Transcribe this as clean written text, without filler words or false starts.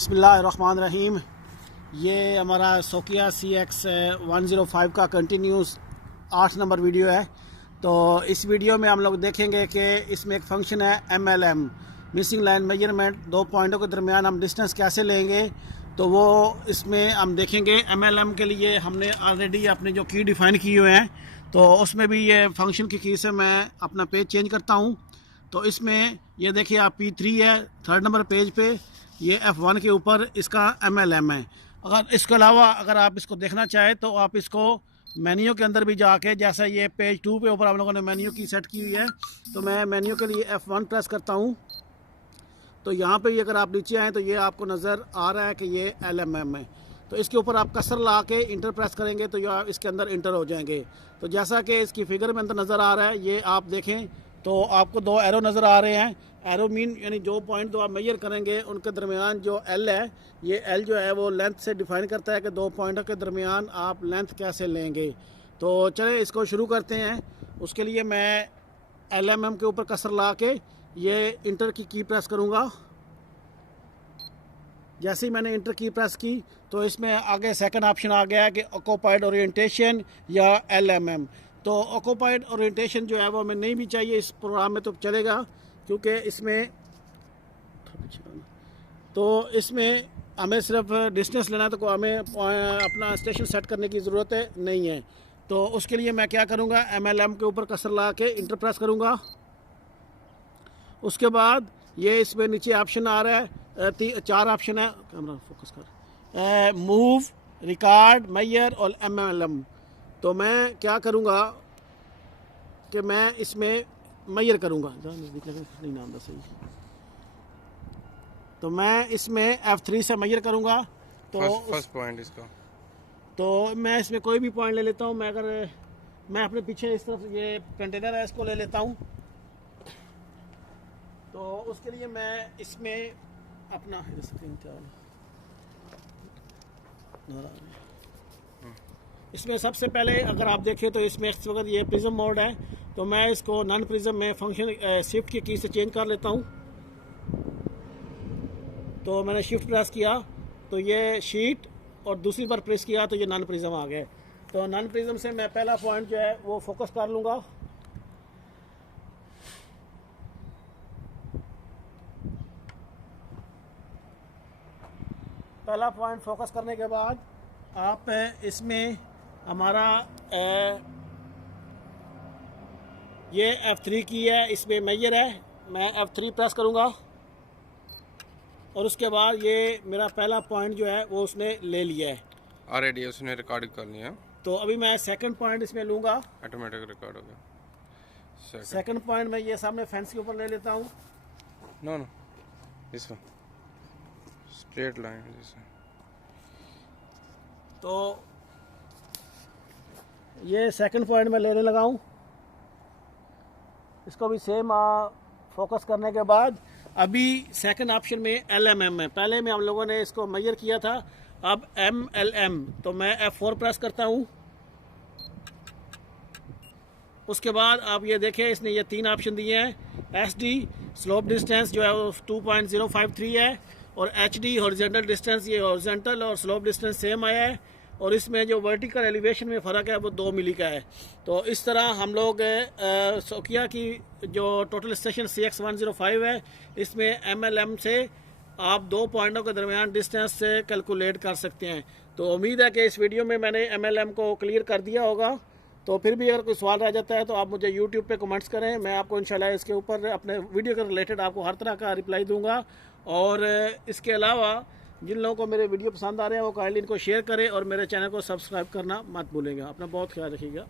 बिस्मिल्लाहिर्रहमानिर्रहीम। ये हमारा सोकिया CX105 का कंटिन्यूस 8 नंबर वीडियो है। तो इस वीडियो में हम लोग देखेंगे कि इसमें एक फंक्शन है MLM, मिसिंग लाइन मेजरमेंट। दो पॉइंटों के दरमियान हम डिस्टेंस कैसे लेंगे, तो वो इसमें हम देखेंगे। MLM के लिए हमने ऑलरेडी अपने जो की डिफ़ाइन किए हुए हैं, तो उसमें भी ये फंक्शन की की से मैं अपना पेज चेंज करता हूँ। तो इसमें ये देखिए आप P3 है 3rd नंबर पेज पे, ये F1 के ऊपर इसका MLM है। अगर इसके अलावा अगर आप इसको देखना चाहें तो आप इसको मेन्यू के अंदर भी जाके, जैसा ये पेज 2 पे ऊपर हम लोगों ने मेन्यू की सेट की हुई है, तो मैं मेन्यू के लिए F1 प्रेस करता हूँ। तो यहाँ पे अगर आप नीचे आएँ तो ये आपको नज़र आ रहा है कि ये LMM है। तो इसके ऊपर आप कसर ला के इंटर प्रेस करेंगे तो ये इसके अंदर इंटर हो जाएंगे। तो जैसा कि इसकी फिगर में अंदर नज़र आ रहा है, ये आप देखें तो आपको 2 एरो नज़र आ रहे हैं। एरो मीन यानी जो पॉइंट आप मेजर करेंगे उनके दरमियान जो L है, ये L जो है वो लेंथ से डिफ़ाइन करता है कि 2 पॉइंटों के दरमियान आप लेंथ कैसे लेंगे। तो चलें इसको शुरू करते हैं। उसके लिए मैं LMM के ऊपर कसर ला के ये इंटर की प्रेस करूँगा। जैसे ही मैंने इंटर की प्रेस की तो इसमें आगे सेकंड ऑप्शन आ गया है कि ऑक्यूपाइड ओरिएंटेशन या LMM। तो ऑक्यूपाइड ओरिएंटेशन जो है वो हमें नहीं भी चाहिए इस प्रोग्राम में, तो चलेगा, क्योंकि इसमें हमें सिर्फ डिस्टेंस लेना है, तो हमें अपना स्टेशन सेट करने की ज़रूरत नहीं है। तो उसके लिए मैं क्या करूँगा, MLM के ऊपर कसर ला के इंटर प्रेस करूँगा। उसके बाद ये इसमें नीचे ऑप्शन आ रहा है, 4 ऑप्शन है, कैमरा फोकस कर, मूव, रिकॉर्ड, मेजर और MLM। तो मैं क्या करूँगा कि मैं इसमें मेजर करूँगा, नहीं नाम सही। तो मैं इसमें F3 से मेजर करूँगा। तो फर्स्ट पॉइंट इसका, तो मैं इसमें कोई भी पॉइंट ले लेता हूँ। मैं अपने पीछे इस तरफ ये कंटेनर है, इसको ले लेता हूँ। तो उसके लिए मैं इसमें अपना इसमें सबसे पहले अगर आप देखें तो इसमें इस वक्त ये प्रिज्म मोड है, तो मैं इसको नॉन प्रिज्म में फंक्शन शिफ्ट की से चेंज कर लेता हूँ। तो मैंने शिफ्ट प्रेस किया तो ये शीट, और दूसरी बार प्रेस किया तो ये नॉन प्रिज्म आ गया। तो नॉन प्रिज्म से मैं पहला पॉइंट जो है वो फोकस कर लूँगा। पहला पॉइंट फोकस करने के बाद आप इसमें हमारा ये F3 की है, इसमें मेजर है, मैं F3 प्रेस करूँगा। और उसके बाद ये मेरा पहला पॉइंट जो है वो उसने ले लिया है, ऑलरेडी उसने रिकॉर्ड कर लिया। तो अभी मैं सेकंड पॉइंट इसमें लूँगा, ऑटोमेटिक रिकॉर्ड हो गया। सेकंड पॉइंट मैं ये सामने फेंस के ऊपर ले लेता हूँ। No this one straight line this. तो ये सेकंड पॉइंट मैं लेने लगा हूँ। इसको भी सेम फोकस करने के बाद अभी सेकंड ऑप्शन में LMM है। पहले में हम लोगों ने इसको मेजर किया था, अब MLM। तो मैं F4 प्रेस करता हूँ। उसके बाद आप ये देखें इसने ये 3 ऑप्शन दिए हैं। SD स्लोप डिस्टेंस जो है वो 2.053 है, और HD हॉरिजॉन्टल डिस्टेंस, ये हॉरिजॉन्टल और स्लोप डिस्टेंस सेम आया है, और इसमें जो वर्टिकल एलिवेशन में फ़र्क है वो 2 मिली का है। तो इस तरह हम लोग सोकिया की जो टोटल स्टेशन CX105 है, इसमें MLM से आप 2 पॉइंटों के दरमियान डिस्टेंस से कैलकुलेट कर सकते हैं। तो उम्मीद है कि इस वीडियो में मैंने MLM को क्लियर कर दिया होगा। तो फिर भी अगर कोई सवाल रह जाता है तो आप मुझे YouTube पे कमेंट्स करें, मैं आपको इंशाल्लाह इसके ऊपर अपने वीडियो के रिलेटेड आपको हर तरह का रिप्लाई दूंगा। और इसके अलावा जिन लोगों को मेरे वीडियो पसंद आ रहे हैं वो काइंडली इनको शेयर करें, और मेरे चैनल को सब्सक्राइब करना मत भूलेंगे। अपना बहुत ख्याल रखिएगा।